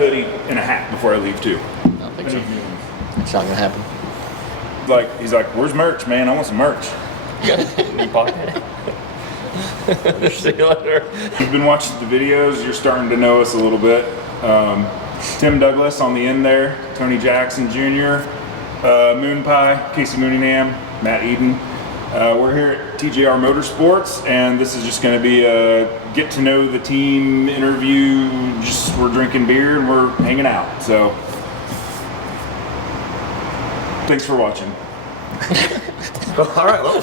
hoodie and a hat before I leave too. I don't think so. It's not gonna happen. He's like, where's merch, man? I want some merch. You got it in your pocket. See you later. You've been watching the videos. You're starting to know us a little bit. Tim Douglas on the end there, Tony Jackson Jr., Moon Pie, Casey Mooningham, Matt Eden. We're here at TJR Motorsports, and this is just going to be a get to know the team interview. Just we're drinking beer and we're hanging out. So thanks for watching. All right. Well,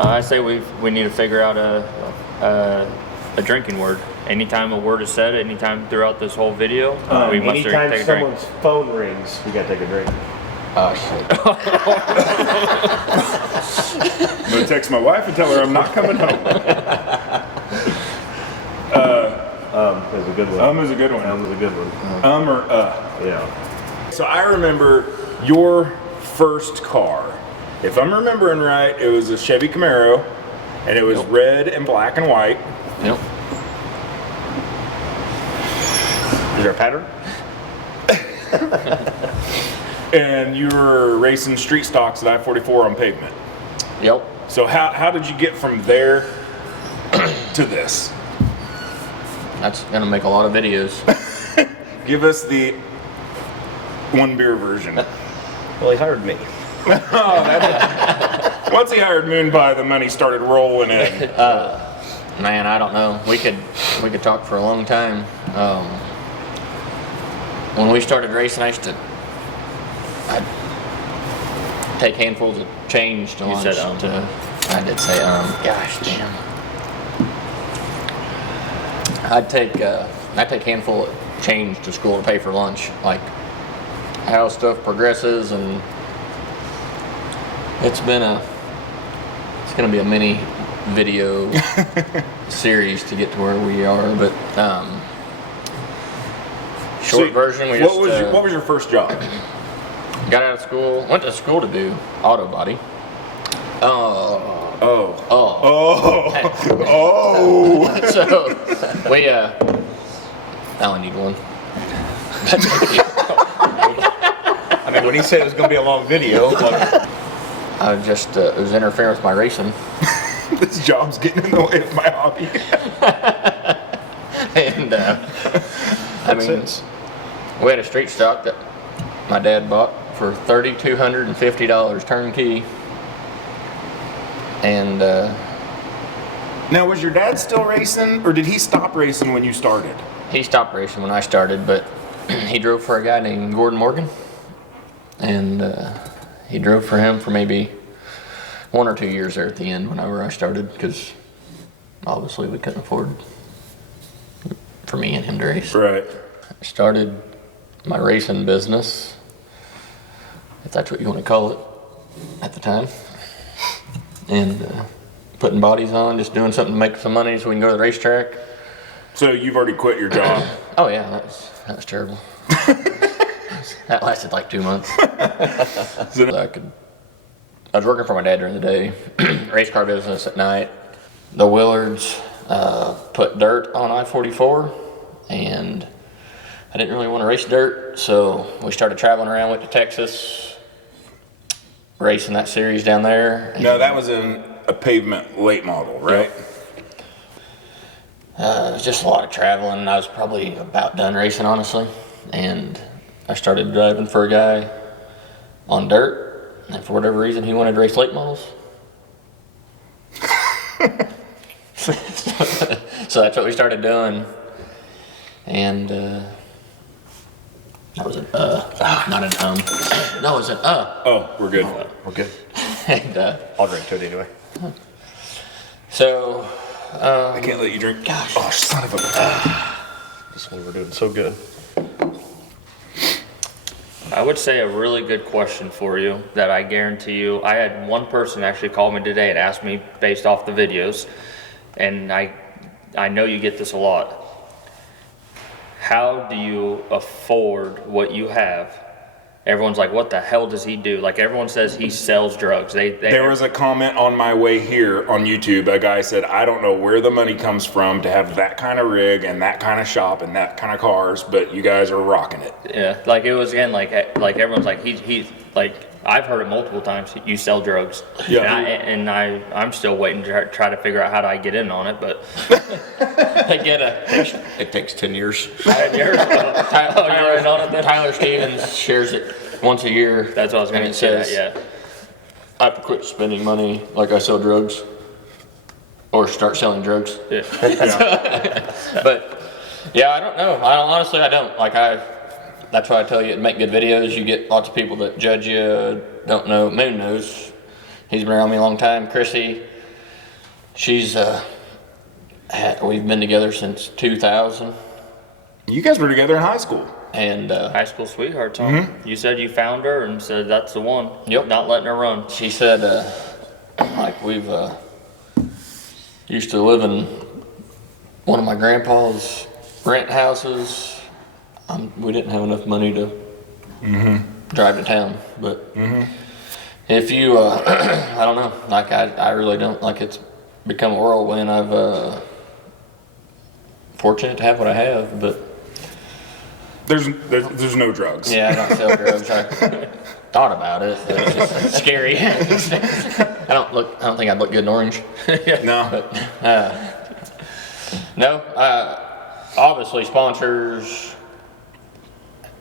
I say we need to figure out a drinking word. Anytime a word is said, anytime throughout this whole video, we must take a drink. Anytime someone's phone rings, we gotta take a drink. Oh shit. I'm gonna text my wife and tell her I'm not coming home. Is a good one. Is a good one. Is a good one. Or Yeah. So I remember your first car. If I'm remembering right, it was a Chevy Camaro, and it was red and black and white. Yep. Is there a pattern? And you were racing street stocks at I-44 on pavement. Yep. So how did you get from there to this? That's gonna make a lot of videos. Give us the one beer version. Well, he hired me. Once he hired Moon Pie, the money started rolling in. Man, I don't know. We could talk for a long time. When we started racing, I'd take handfuls of change to lunch. You said I did say gosh damn. I'd take handful of change to school to pay for lunch. Like how stuff progresses, and it's gonna be a mini video series to get to where we are, but short version. What was your first job? Got out of school, went to school to do auto body. So we I only need one. I mean, when he said it was gonna be a long video, I just it was interfering with my racing. This job's getting in the way of my hobby. And I mean, we had a street stock that my dad bought for $3,250 turnkey. And now, was your dad still racing, or did he stop racing when you started? he stopped racing when I started, but he drove for a guy named Gordon Morgan, and he drove for him for maybe 1 or 2 years there at the end whenever I started, because obviously we couldn't afford for me and him to race. Right. I started my racing business, if that's what you want to call it, at the time, and putting bodies on, just doing something to make some money so we can go to the racetrack. So you've already quit your job? Oh yeah, that was terrible. That lasted like 2 months. I was working for my dad during the day, race car business at night. The Willards put dirt on I-44, and I didn't really want to race dirt, so we started traveling around, went to Texas, racing that series down there. No, that was in a pavement late model, right? Yep. It was just a lot of traveling. I was probably about done racing, honestly, and I started driving for a guy on dirt, and for whatever reason he wanted to race late models. So that's what we started doing, and that was an not an no, it was an Oh, we're good. we're good. And I'll drink to it anyway. so I can't let you drink. Gosh. Oh, son of a... This one we're doing so good. I would say a really good question for you that I guarantee you. I had one person actually call me today and ask me based off the videos, and I know you get this a lot. How do you afford what you have everyone's like, what the hell does he do? Like, everyone says he sells drugs. There was a comment on my way here on YouTube. A guy said, I don't know where the money comes from to have that kind of rig and that kind of shop and that kind of cars, but you guys are rocking it. Yeah, like it was again, like everyone's like, he's like, I've heard it multiple times. You sell drugs. Yeah. I'm still waiting to try to figure out how do I get in on it, but I get It takes 10 years. you're in on it then? Tyler Stevens shares it once a year. That's what I was going to say. Yeah. I have to quit spending money like I sell drugs, or start selling drugs. Yeah. But yeah, I don't know. Honestly, I don't. That's why I tell you to make good videos. You get lots of people that judge you, don't know. Moon knows. He's been around me a long time. Chrissy, we've been together since 2000. You guys were together in high school. And High school sweethearts, huh? You said you found her and said that's the one. Yep. Not letting her run. she said, we've used to live in one of my grandpa's rent houses. We didn't have enough money to drive to town, but if you, I don't know, like I really don't, like it's become a whirlwind. I've fortunate to have what I have, but There's no drugs. yeah, I don't sell drugs. I thought about it, but it's just scary. I don't think I'd look good in orange. No. But no, obviously sponsors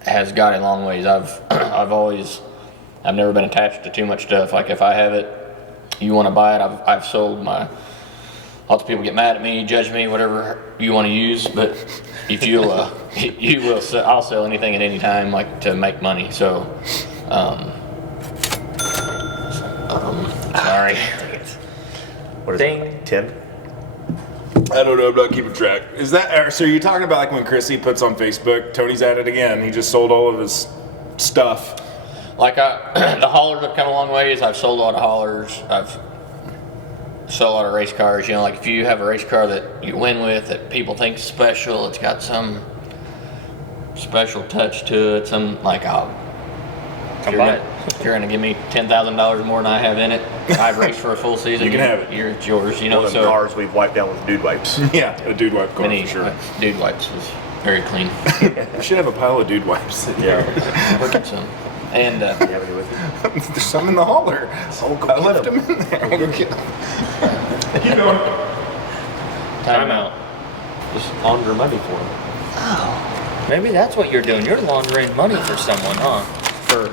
has got a long ways. I've never been attached to too much stuff. Like if I have it, you want to buy it. I've sold my. Lots of people get mad at me, judge me, whatever you want to use. But if you will, I'll sell anything at any time, like to make money. So, sorry. What is Ding. it, 10? I don't know. I'm not keeping track. Is that so? You're talking about like when Chrissy puts on Facebook, Tony's at it again. He just sold all of his stuff. Like the haulers have come a long ways. I've sold a lot of haulers. I've sold a lot of race cars. You know, like if you have a race car that you win with that people think is special, it's got some special touch to it. Some like Come buy it. if you're gonna give me $10,000 more than I have in it, I've raced for a full season. You can have it. It's yours. You know, One of the so cars we've wiped down with dude wipes. Yeah, a dude wipe car many for sure. dude wipes was very clean. We should have a pile of dude wipes. Sitting Yeah. Look at some. And You have any with you? here. There's some in the hauler. Oh, go I get left them. them in there. I'll go get them. Keep going. Time out. Just launder money for him. Maybe that's what you're doing. You're laundering money for someone, huh? for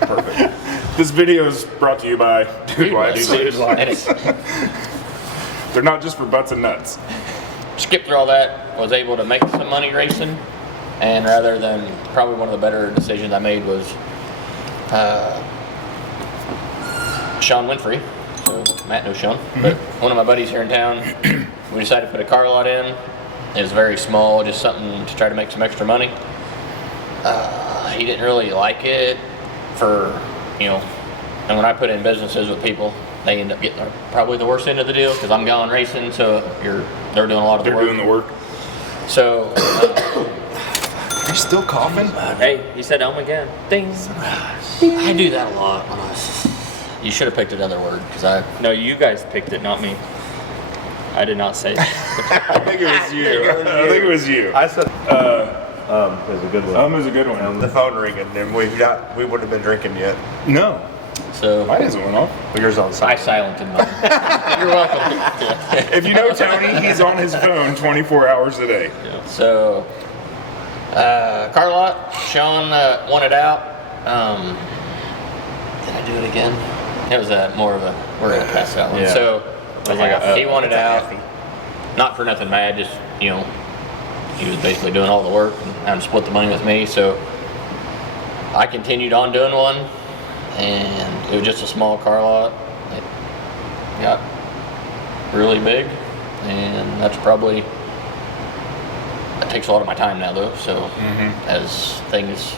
Perfect. This video is brought to you by Dude Wipes. and it's, They're not just for butts and nuts. skipped through all that, was able to make some money racing, and rather than, probably one of the better decisions I made was Sean Winfrey. So Matt knows Sean, but one of my buddies here in town, we decided to put a car lot in. It was very small, just something to try to make some extra money. He didn't really like it for, you know, and when I put in businesses with people, they end up getting probably the worst end of the deal because I'm gone racing, so they're doing a lot of the They're work. doing the work. So You're still coughing? Hey, he said again. Ding. I do that a lot. You should have picked another word because No, you guys picked it, not me. I did not say that. I think it was you. I think it was you. I said, is a good one. Is a good one. The phone ringing, and we wouldn't have been drinking yet. No. so Mine hasn't went off. But yours on I side. silenced him. You're welcome. If you know Tony, he's on his phone 24 hours a day. So car lot, Sean wanted out. Did I do it again? It was more of a, we're gonna pass that one. Yeah. So he wanted It's a out. halfie. Not for nothing bad, just, you know, he was basically doing all the work and having to split the money with me. So I continued on doing one, and it was just a small car lot. It got really big, and that's probably, that takes a lot of my time now though. So as things,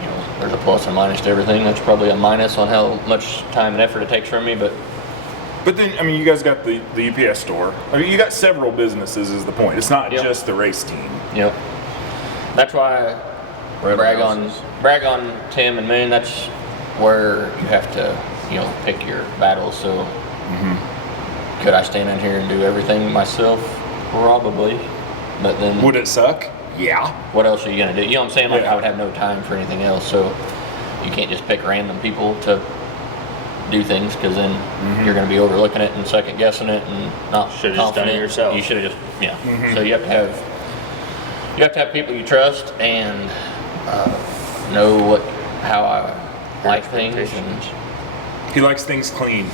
you know, there's a plus and minus to everything. That's probably a minus on how much time and effort it takes from me, but then, I mean, you guys got the UPS store. I mean, you got several businesses is the point. It's not Yep. just the race team. you know, that's why brag on Tim and Moon. That's where you have to, you know, pick your battles. So could I stand in here and do everything myself? Probably. But then Would it suck? Yeah. what else are you gonna do? You know what I'm saying? Like Yeah. I would have no time for anything else. So you can't just pick random people to do things, because then you're going to be overlooking it and second guessing it and not Should've just done it confident. yourself. You should have just So you have to have people you trust and know how I like things and He likes things clean.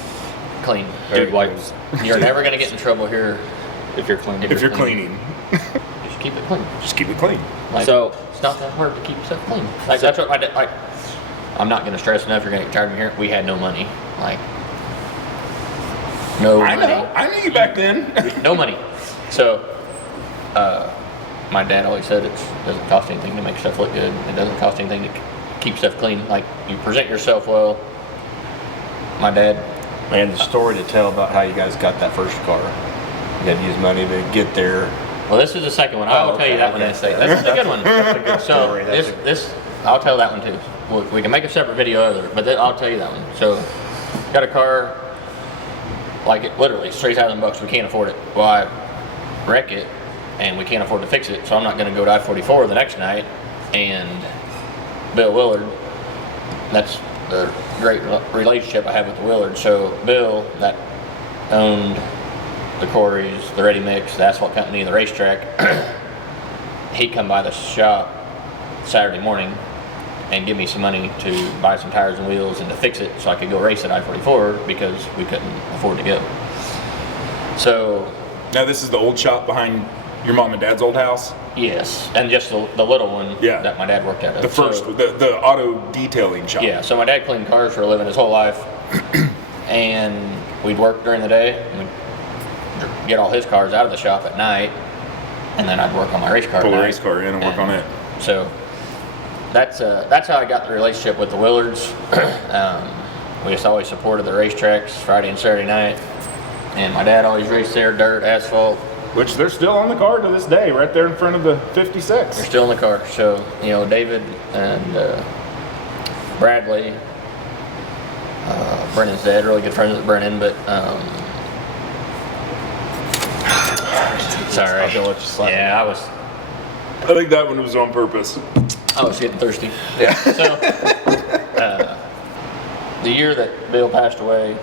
clean. Dude, like, You're never going to get in trouble here if you're clean. If you're cleaning, Just keep it clean. just keep it clean. Like, So- it's not that hard to keep stuff clean. Like that's what I did. Like, I'm not going to stress enough. You're going to get tired of me hearing. We had no money. Like, no money. I knew you back then. No money. So, my dad always said it doesn't cost anything to make stuff look good. It doesn't cost anything to keep stuff clean. Like, you present yourself well. My dad, Man, the story to tell about how you guys got that first car. You had to use money to get there. well, this is the second one. I will tell you that one in a second. This is a good one. That's a good So story. this I'll tell that one too. We can make a separate video of it, but I'll tell you that one. So, got a car, like it literally it's $3,000. We can't afford it. Well, I wreck it, and we can't afford to fix it. So I'm not going to go to I-44 the next night. And Bill Willard, that's the great relationship I have with the Willard. So Bill, that owned the quarries, the ready mix, the asphalt company, the racetrack, he'd come by the shop Saturday morning and give me some money to buy some tires and wheels and to fix it so I could go race at I-44 because we couldn't afford to go. So, Now this is the old shop behind your mom and dad's old house. yes, and just the little one Yeah. that my dad worked at. The first, the auto detailing shop. Yeah, so my dad cleaned cars for a living his whole life, and we'd work during the day, and we'd get all his cars out of the shop at night, and then I'd work on my race car. Pull at the night. race car in and work on it. So that's how I got the relationship with the Willards. We just always supported the racetracks Friday and Saturday night, and my dad always raced there, dirt, asphalt. Which they're still on the car to this day, right there in front of the They're 56. still in the car. So, you know, David and Bradley, Brennan's dad, really good friends with Brennan, but sorry. I was gonna let you slide. Yeah, I think that one was on purpose. I was getting thirsty. Yeah. So, the year that Bill passed away,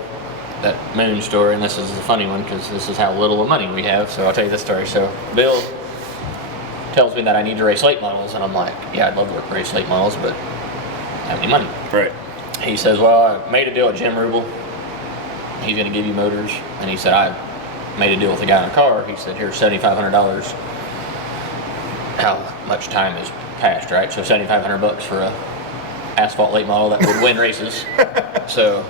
that Moon story, and this is a funny one because this is how little of money we have, so I'll tell you this story. So, Bill tells me that I need to race late models, and I'm like, yeah, I'd love to race late models, but I don't have any money. Right. He says, well, I made a deal with Jim Rubel. He's going to give you motors. And he said, I made a deal with a guy in a car. He said, here's $7,500. How much time has passed, right? So $7,500 for a asphalt late model that would win races. So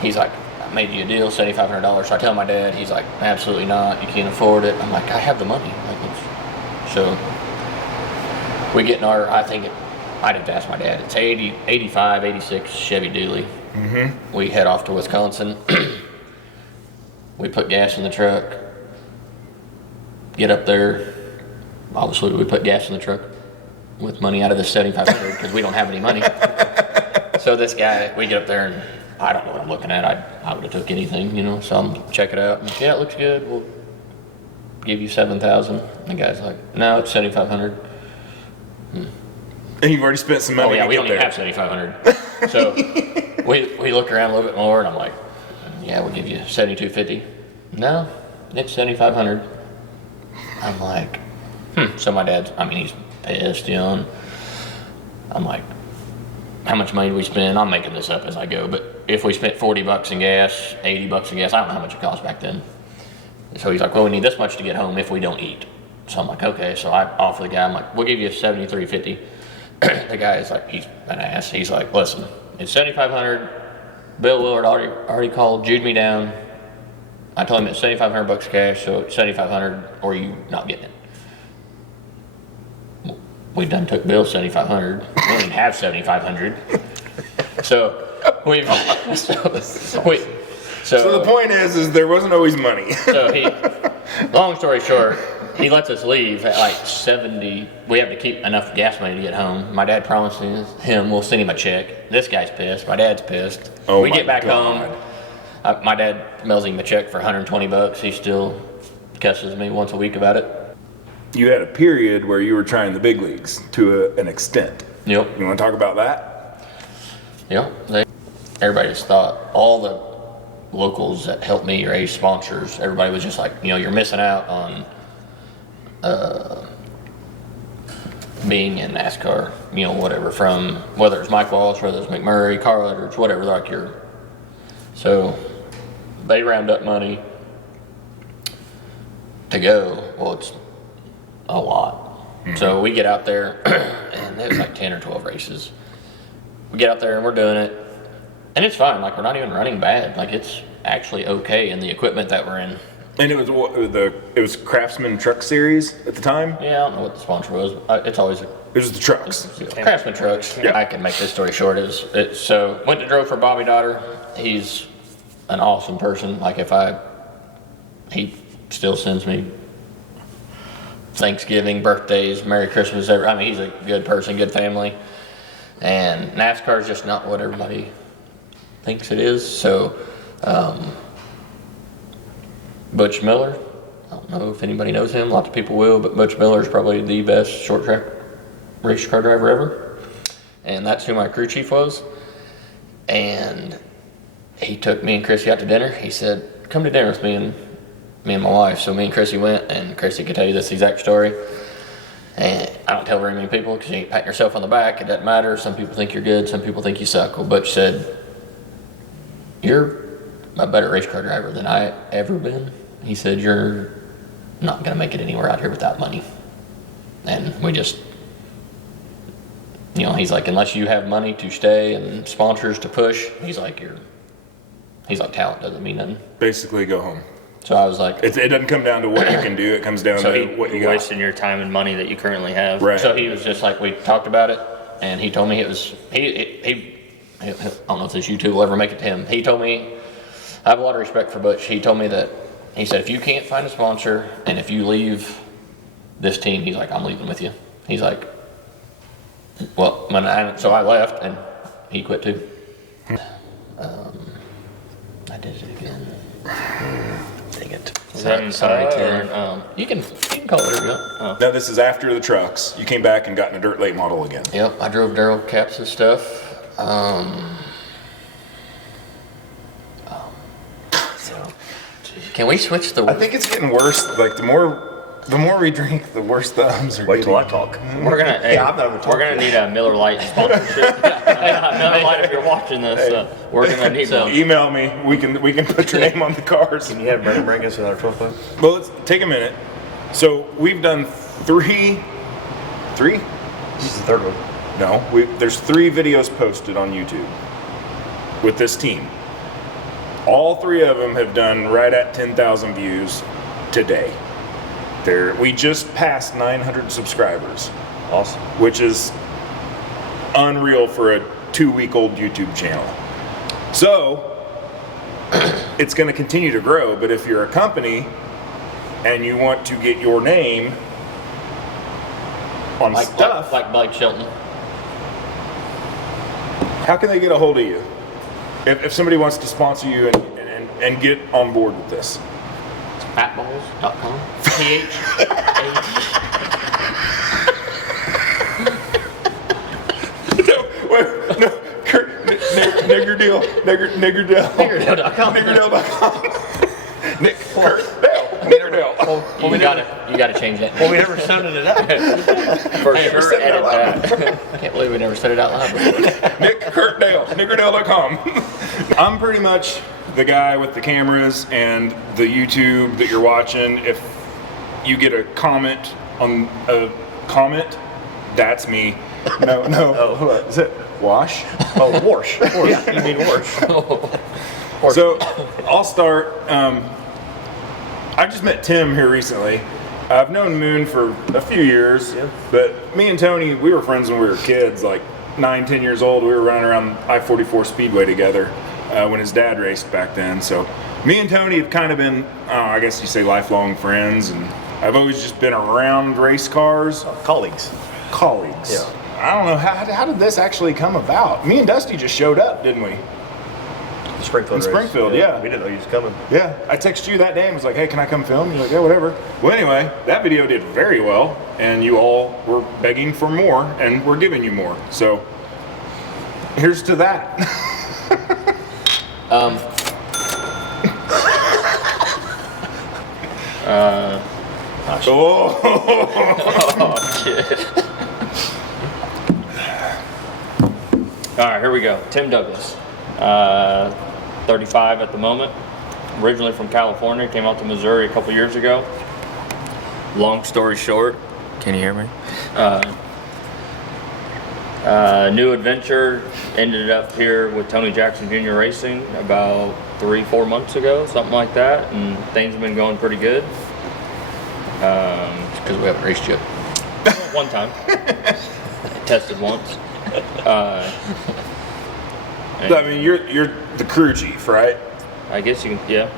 he's like, I made you a deal, $7,500. So I tell my dad, he's like, absolutely not. You can't afford it. I'm like, I have the money. Like, so we get in our, I'd have to ask my dad. It's 85, 86 Chevy Dually. Mm-hmm. We head off to Wisconsin. We put gas in the truck. Get up there. Obviously, we put gas in the truck with money out of the $7,500 because we don't have any money. So this guy, we get up there and I don't know what I'm looking at. I would have took anything, you know. So I'm check it out. I'm like, yeah, it looks good. We'll give you $7,000. The guy's like, no, it's $7,500. And you've already spent some money. Oh yeah, to we get don't even there. have $7,500. So we look around a little bit more, and I'm like, yeah, we'll give you $7,250. No, it's $7,500. I'm like, So my dad's, he's pissed, you know. And I'm like, how much money do we spend? I'm making this up as I go, but if we spent $40 in gas, $80 in gas, I don't know how much it cost back then. So he's like, well, we need this much to get home if we don't eat. So I'm like, okay. So I offer the guy, I'm like, we'll give you $7,350. The guy is like, he's an ass. He's like, listen, it's $7,500. Bill Willard already called, Jewed me down. I told him it's $7,500 cash, so it's $7,500 or you not getting it. We done took Bill's $7,500. We don't even have $7,500. So So the point is there wasn't always money. So Long story short, he lets us leave at like 70. We have to keep enough gas money to get home. My dad promises him we'll send him a check. This guy's pissed. My dad's pissed. Oh we my get back God. home. My dad mails him a check for $120. He still cusses me once a week about it. You had a period where you were trying the big leagues to an extent. Yep. You want to talk about that? Yep. Everybody just thought, all the locals that helped me raise sponsors, everybody was just like, you're missing out on being in NASCAR, whatever, from whether it's Mike Walsh, whether it's McMurray, Carl Edwards, whatever, like so they round up money to go. Well, it's a lot. So we get out there and it was like 10 or 12 races. We get out there and we're doing it and it's fine. Like, we're not even running bad. Like, it's actually okay in the equipment that we're in. And it was Craftsman Truck Series at the time? Yeah, I don't know what the sponsor was. It's always It was the trucks. Craftsman Trucks. Yeah. I can make this story short. So went to drove for Bobby Dotter. He's an awesome person. Like, he still sends me Thanksgiving, birthdays, Merry Christmas. He's a good person, good family. And NASCAR is just not what everybody thinks it is. So Butch Miller, I don't know if anybody knows him. Lots of people will, but Butch Miller is probably the best short track race car driver ever. And that's who my crew chief was. And he took me and Chrissy out to dinner. He said, come to dinner with me and my wife. So me and Chrissy went, and Chrissy could tell you this exact story. And I don't tell very many people because you ain't patting yourself on the back. It doesn't matter. Some people think you're good. Some people think you suck. Well, Butch said, you're a better race car driver than I ever been. He said, you're not going to make it anywhere out here without money. And we just, he's like, unless you have money to stay and sponsors to push, he's like, talent doesn't mean nothing. Basically, go home. So I was like, it doesn't come down to what you can do. It comes down to what you got. Wasting your time and money that you currently have. Right. So he was just like, we talked about it, and he told me it was, I don't know if this YouTube will ever make it to him. He told me, I have a lot of respect for Butch. He told me that, he said, if you can't find a sponsor, and if you leave this team, he's like, I'm leaving with you. He's like, well, so I left, and he quit too. I did it again. Dang it. Is that Sorry, inside? Tim. You can call it whatever you want. Now, this is after the trucks. You came back and got in a dirt late model again. Yep, I drove Daryl Capps' stuff. So, can we switch the? I think it's getting worse. Like, the more we drink, the worse the ums are Wait getting. till I talk. We're gonna. I'm not even We're gonna need a Miller Lite sponsorship. Miller Lite, if you're watching this, we're gonna need some. Email me. We can put your name on the cars. Can you have Brendan bring us another 12 foot? Well, let's take a minute. So we've done three. This is the third one. No, there's 3 videos posted on YouTube with this team. All 3 of them have done right at 10,000 views today. We just passed 900 subscribers, Awesome. which is unreal for a 2-week-old YouTube channel. So it's going to continue to grow, but if you're a company and you want to get your name on stuff, like Blake Shelton. how can they get a hold of you? If somebody wants to sponsor you and get on board with this. Fatballs.com. No, Kurt, Nigger Deal. Niggerdale.com. Nick, Kurt, Dale, Niggerdale. You gotta change that. Well, we never sounded it out. For sure, edit that. I can't believe we never said it out loud before. Nick, Kurt, Dale, Niggerdale.com. I'm pretty much the guy with the cameras and the YouTube that you're watching. If you get a comment on a comment, that's me. No. Oh, Is it Wash? Oh, Warsh. Yeah, you mean Warsh. So I'll start. I just met Tim here recently. I've known Moon for a few years, but me and Tony, we were friends when we were kids, like 9-10 years old. We were running around I-44 Speedway together when his dad raced back then. So Me and Tony have kind of been, I guess you say lifelong friends, and I've always just been around race cars. Colleagues. Colleagues. Yeah. I don't know, how did this actually come about? Me and Dusty just showed up, didn't we? Springfield. In Springfield, yeah. We didn't know you was coming. Yeah, I texted you that day and was like, hey, can I come film? You're like, yeah, whatever. Well, anyway, that video did very well, and you all were begging for more, and we're giving you more. So, here's to that. Oh, shit. All right, here we go. Tim Douglas, 35 at the moment. Originally from California, came out to Missouri a couple years ago. Long story short, can you hear me? New adventure, ended up here with Tony Jackson Jr. Racing about 3-4 months ago, something like that, and things have been going pretty good. Because we haven't raced yet. One time. Tested once. I mean, you're the crew chief, right? I guess you can, yeah.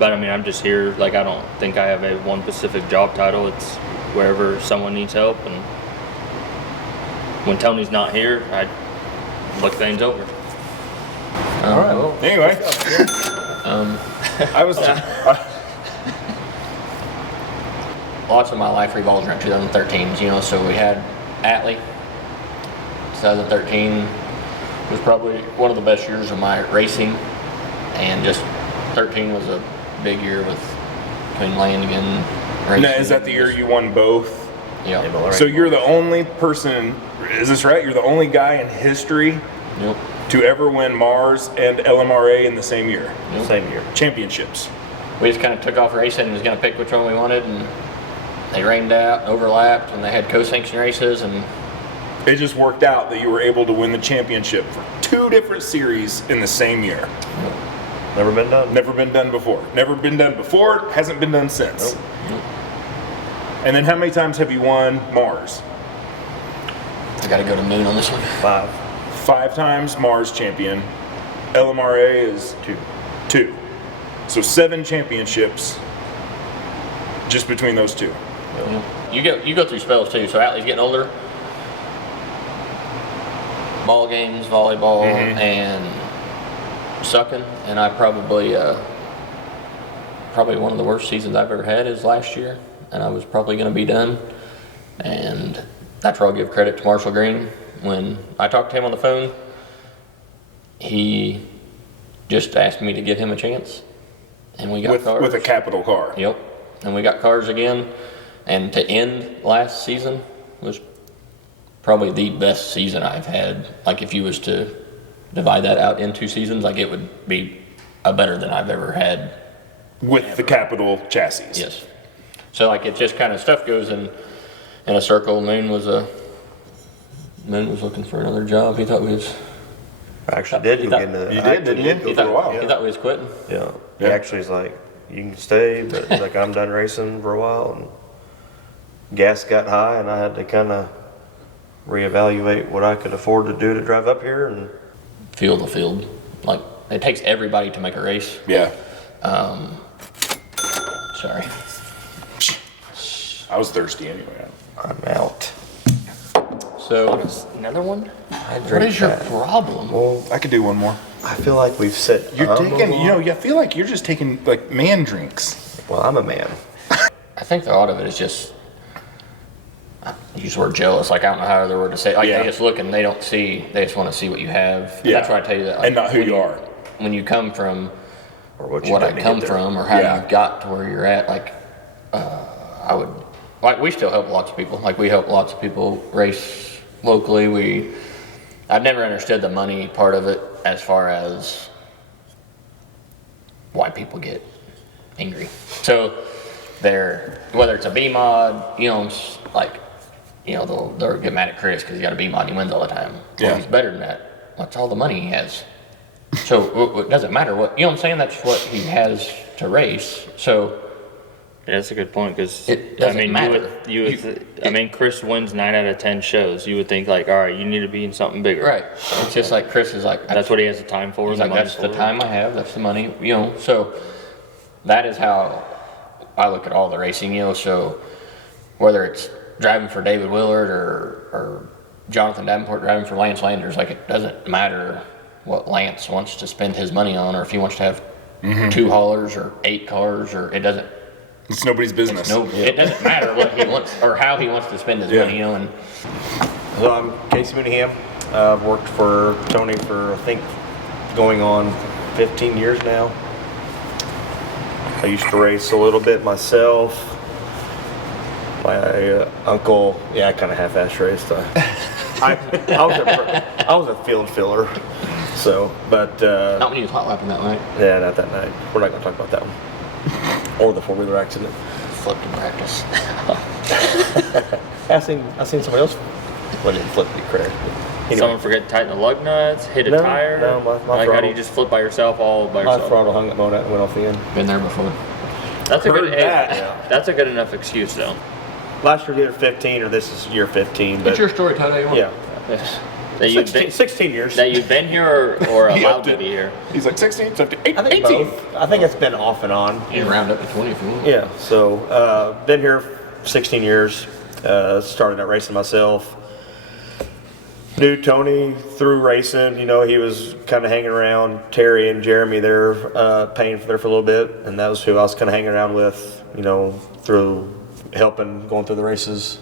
But I mean, I'm just here, like, I don't think I have a one specific job title. It's wherever someone needs help, and when Tony's not here, I look things over. All right. Well, anyway, I was. Lots of my life revolves around 2013s, you know, so we had Atlee. 2013 was probably one of the best years of my racing, and just 13 was a big year between Landigan racing. Now, is that the year you won both? Yeah. So you're the only person, is this right? You're the only guy in history Yep. to ever win Mars and LMRA in the same year. Yep. Same year. Championships. We just kind of took off racing and was going to pick which one we wanted, and they rained out, overlapped, and they had co-sanction races, and It just worked out that you were able to win the championship for 2 different series in the same year. Never been done. Never been done before. Never been done before, hasn't been done since. Nope. And then how many times have you won Mars? I got to go to Moon on this one. 5. 5 times Mars champion. LMRA is 2. 2. So 7 championships just between those 2. You go through spells too. So Atlee's getting older. Ball games, volleyball, and sucking, and I probably one of the worst seasons I've ever had is last year, and I was probably going to be done. And that's where I'll give credit to Marshall Green. When I talked to him on the phone, he just asked me to give him a chance, and we got cars. With a capital car. Yep, and we got cars again, and to end last season was probably the best season I've had. Like, if you was to divide that out in 2 seasons, like, it would be a better than I've ever had. With the capital chassis. Yes. So, like, it just kind of stuff goes in a circle. Moon was looking for another job. He thought we was. I actually did go into that. You did, didn't you? He For a while. thought we was quitting. Yeah. He Yeah. actually is like, you can stay, but like, I'm done racing for a while, and gas got high, and I had to kind of reevaluate what I could afford to do to drive up here. And Feel the field. Like, it takes everybody to make a race. Yeah. Sorry. I was thirsty anyway. I'm out. So, Another one? I what drink is your that. problem? Well, I could do one more. I feel like we've said You're a taking, lot. I feel like you're just taking, like, man drinks. Well, I'm a man. I think the lot of it is just, I use the word jealous. Like, I don't know how other word to say it. Like, Yeah. they just look and they don't see, they just want to see what you have. Yeah. That's why I tell you that. Like, And not who when you are. When you come from Or what you what did I to come get there. from, or how Yeah. you got to where you're at, like, I would, like, we still help lots of people. Like, we help lots of people race locally. I've never understood the money part of it as far as why people get angry. So whether it's a B mod, you know, like, you know, they'll get mad at Chris because he got a B mod and he wins all the time. Well, Yeah. he's better than that. That's all the money he has. So it doesn't matter what, you know what I'm saying? That's what he has to race. So Yeah, that's a good point because It doesn't matter. I mean, Chris wins 9 out of 10 shows. You would think like, all right, you need to be in something bigger. Right. It's just like Chris is like, That's what he has the time for. he's and like, money that's the for. time I have, that's the money, you know. So that is how I look at all the racing, you know. So whether it's driving for David Willard or Jonathan Davenport driving for Lance Landers, like it doesn't matter what Lance wants to spend his money on, or if he wants to have 2 haulers or 8 cars, or it doesn't. It's nobody's business. It doesn't matter what he wants or how he wants to spend his money, you know. And So I'm Casey Mooneyham. I've worked for Tony for, I think, going on 15 years now. I used to race a little bit myself. My uncle, I kind of half-ass raced. I was a field filler. So, but not when he was hot lapping that night. yeah, not that night. We're not gonna talk about that one. Or the 4-wheeler accident. Flipped in practice. I seen somebody else. Well, didn't flip, he crashed. Anyway. Someone forget to tighten the lug nuts, hit a No, tire. no, my like how do throttle. you just flip by yourself all by My yourself? throttle hung up on that and went off the end. Been there before. That's a good. Heard that. Hey, that's a good enough excuse though. Last year did 15, or this is year 15. But It's your story, Todd. yeah, That you've 16, been, 16 years. that you've been here or He allowed upped to it. be here. He's like 16, 17, I think 18. both. I think it's been off and on. You can round up to 20 if you want. Yeah, so been here 16 years. Started out racing myself. Knew Tony through racing. You know, he was kind of hanging around Terry and Jeremy there, paying for there for a little bit, and that was who I was kind of hanging around with. You know, through helping going through the races.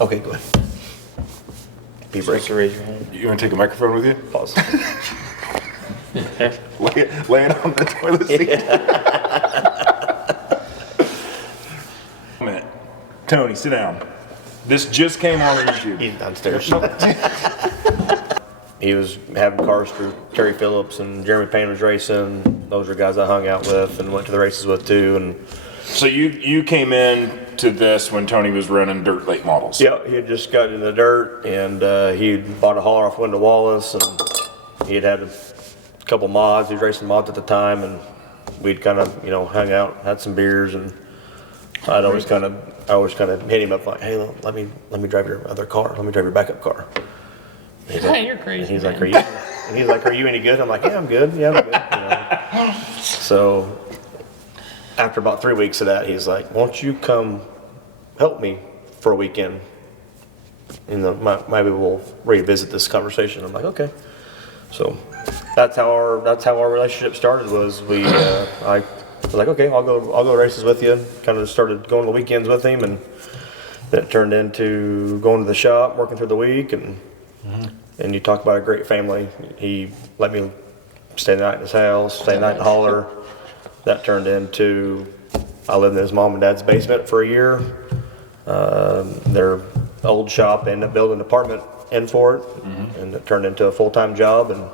Okay, go ahead. Be Just break. to raise your hand. You want to take a microphone with you? Pause. Lay it on the toilet seat. Moment. Tony, sit down. This just came on YouTube. He's downstairs. He was having cars through Terry Phillips and Jeremy Payne was racing. Those were guys I hung out with and went to the races with too. And So you came in to this when Tony was running dirt late models. yeah, he had just got in the dirt and he'd bought a hauler off Wendell Wallace and he had a couple mods. He was racing mods at the time and we'd kind of, you know, hung out, had some beers, and I always kind of hit him up like, hey, let me drive your other car. Let me drive your backup car. And he's like, You're crazy. And he's man. like, are you? And he's like, are you any good? I'm like, yeah, I'm good. Yeah, I'm good. You know? So after about 3 weeks of that, he's like, won't you come help me for a weekend? And maybe we'll revisit this conversation. I'm like, okay. So that's how our relationship started. Was I was like, okay, I'll go races with you. Kind of started going to the weekends with him, and then it turned into going to the shop, working through the week, and you talk about a great family. He let me stay the night in his house, stay the night in the hauler. That turned into I lived in his mom and dad's basement for a year. Their old shop ended up building an apartment in for it, and it turned into a full-time job. And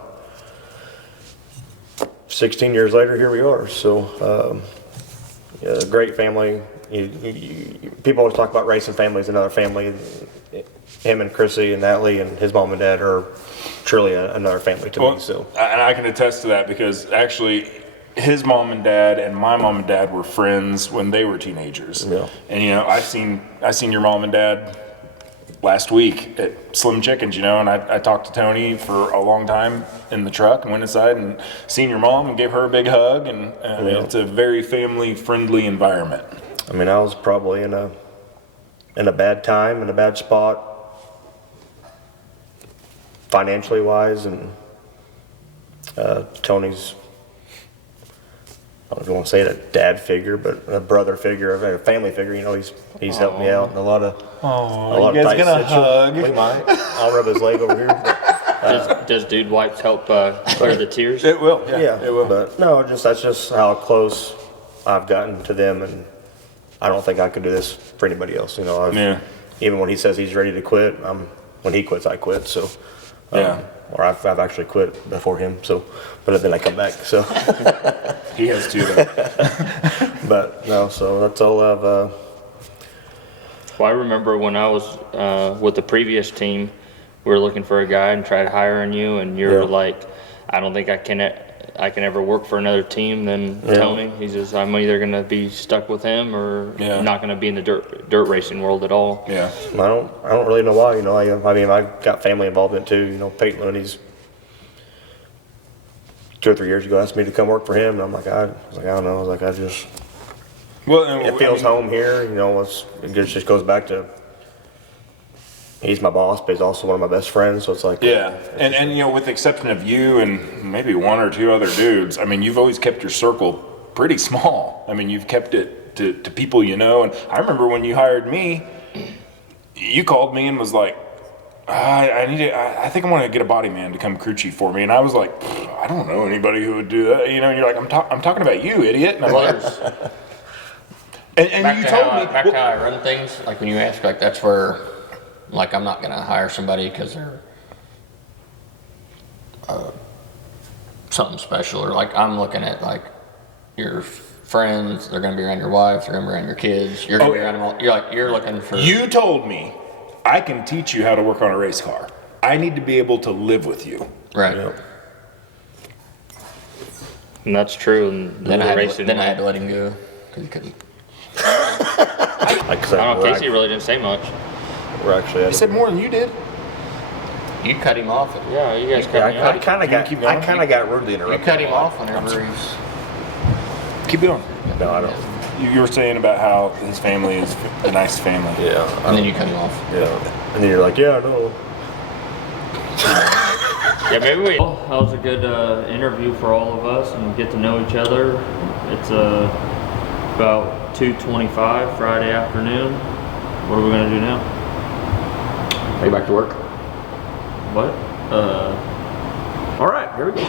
16 years later, here we are. So, yeah, great family. People always talk about racing families, another family. Him and Chrissy and Natalie and his mom and dad are truly another family to me. So, and I can attest to that because actually his mom and dad and my mom and dad were friends when they were teenagers. Yeah. And you know, I seen your mom and dad last week at Slim Chickens, you know, and I talked to Tony for a long time in the truck and went inside and seen your mom and gave her a big hug, and it's a very family friendly environment. I mean, I was probably in a bad time, in a bad spot, financially wise, and Tony's, I don't want to say it, a dad figure, but a brother figure, a family figure. You know, he's helped me out in a lot of you guys tight gonna hug? We might. I'll rub his leg over here. Does Dude Wipes help clear the tears? It will. Yeah, it will. But no, that's just how close I've gotten to them, and I don't think I could do this for anybody else. You know, even when he says he's ready to quit, when he quits, I quit. So, or I've actually quit before him. So, but then I come back. So He has too. Though. But no, so that's all I've. Well, I remember when I was with the previous team, we were looking for a guy and tried hiring you, and you were Yeah. like, I don't think I can I can ever work for another team than Tony. He's just, I'm either going to be stuck with him or not going to be in the dirt racing world at all. Yeah. I don't really know why. You know, I mean, I got family involved in it too. You know, Peyton Looney's 2 or 3 years ago asked me to come work for him, and I'm like, I don't know. I was like, Well, it feels home here. You know, it just goes back to he's my boss, but he's also one of my best friends. So it's like and you know, with the exception of you and maybe 1 or 2 other dudes, I mean, you've always kept your circle pretty small. I mean, you've kept it to people you know. And I remember when you hired me, you called me and was like, I think I want to get a body man to come crew chief for me. And I was like, I don't know anybody who would do that. You know, and you're like, I'm talking about you, idiot. And I'm like, and you told me back to how I run things. Like when you ask, like that's where, like I'm not gonna hire somebody because they're something special, or like I'm looking at like your friends. They're gonna be around your wife. They're gonna be around your kids. You're gonna be around them all. You're looking for. You told me I can teach you how to work on a race car. I need to be able to live with you. Right. Yeah. And that's true. And Then I had to let him go because he couldn't. Like, I don't know, Casey really didn't say much. We're actually. He said more than you did. You cut him off. Yeah, you guys cut me I off. kind of got rudely interrupted. You cut him off whenever he's. Keep going. No, I don't. You were saying about how his family is a nice family. Yeah. And then you cut him off. Yeah. And then you're like, yeah, I know. Yeah, maybe we. Well, that was a good interview for all of us and get to know each other. It's about 2:25 Friday afternoon. What are we gonna do now? Are you back to work? What? All right, here we go.